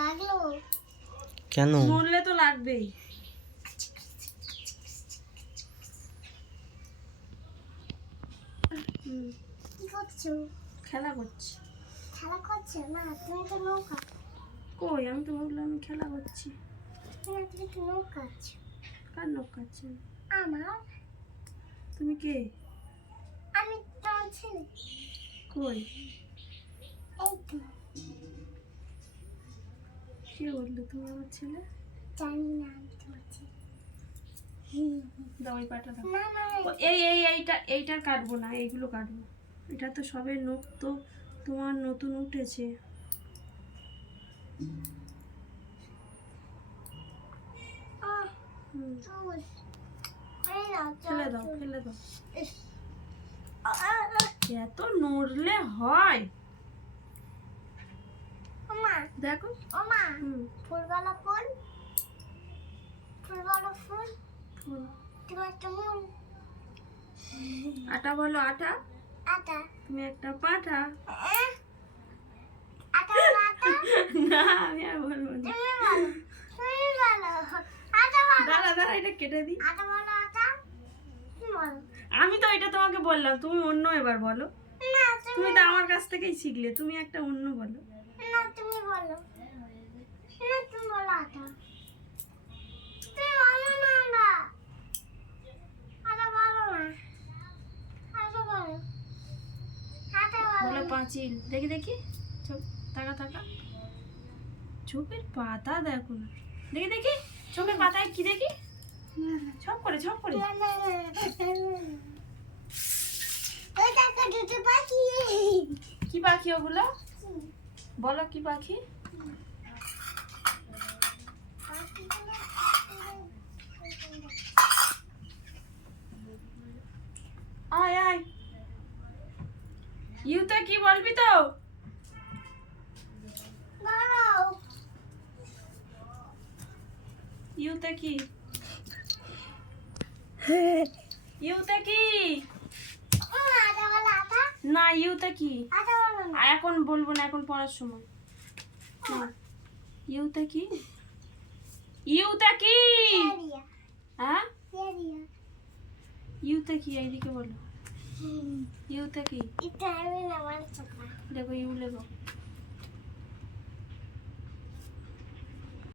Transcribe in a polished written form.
লাগলো কেন? মরলে তো লাগবেই। কি করছো? খেলা করছি। খেলা করছো না? তুমি তো নৌকা। কই, আমি তো ভাবলাম আমি খেলা করছি। না, তুমি তো নৌকা আছো। কার নখ কাটছেন? আমার। তুমি কে? আমি তোমার ছেলে। কই? এই তো। কে বললো তুমি আমার ছেলে? জানি না আমি তোমার ছেলে। দাও ওই পাটা দাও। না না এইটার কাটবো না, এইগুলো কাটবো। এটা তো সবে নখ তো তোমার নতুন উঠেছে। হুম, চুল। এই নাও, ফেলে দাও, চুল। ফেলে দাও। ইস, এত নড়লে হয়? ওমা, দেখো। ওমা, হুম, ফুলওয়ালা ফুল। ফুলওয়ালা ফুল। ফুল। তোমার কেমন? আটা বলো, আটা। আটা। তুমি একটা পাঠা। আটা বলো, আটা। না, আমি আর বলবো না। তুমি বলো। তুমি বলো। আটা বলো। দাঁড়া দাঁড়া, এটা কেটে দিই। আটা বলো, আটা। তুমি বলো। আমি তো এটা তোমাকে বললাম, তুমি অন্য এবার বলো। না, তুমি তো আমার কাছ থেকেই শিখলে, তুমি একটা অন্য বলো। না, তুমি বলো। না, তুমি বলো আটা। তুমি বলো না আটা। আটা বলো না। আটা বলো। আটা বলো বলো। পাঁচিল। দেখি দেখি, চোখ তাকা তাকা। চোখের পাতা দেখো না। দেখি দেখি, চোখের পাতায় কি দেখি? ছপ করে, ছপ করে। না, না, না, না। ওই দেখো দুটো পাখি। কি পাখি ওগুলো? বলো কি পাখি? আয় আয়, ইউতে কি বলবি তো? দাঁড়াও। ইউতে কি? ইউতে কি? আটা বলো, আটা। না, ইউতে কি? আটা বলো না। এখন বলবো না, এখন পড়ার সময়। না, ইউতে কি? ইউতে কি? এরিয়া। হ্যাঁ, এরিয়া। ইউতে কি? এইদিকে বলো। ইউতে কি? এটা আমি না মানে চোখা। দেখো, ইউ লেখো।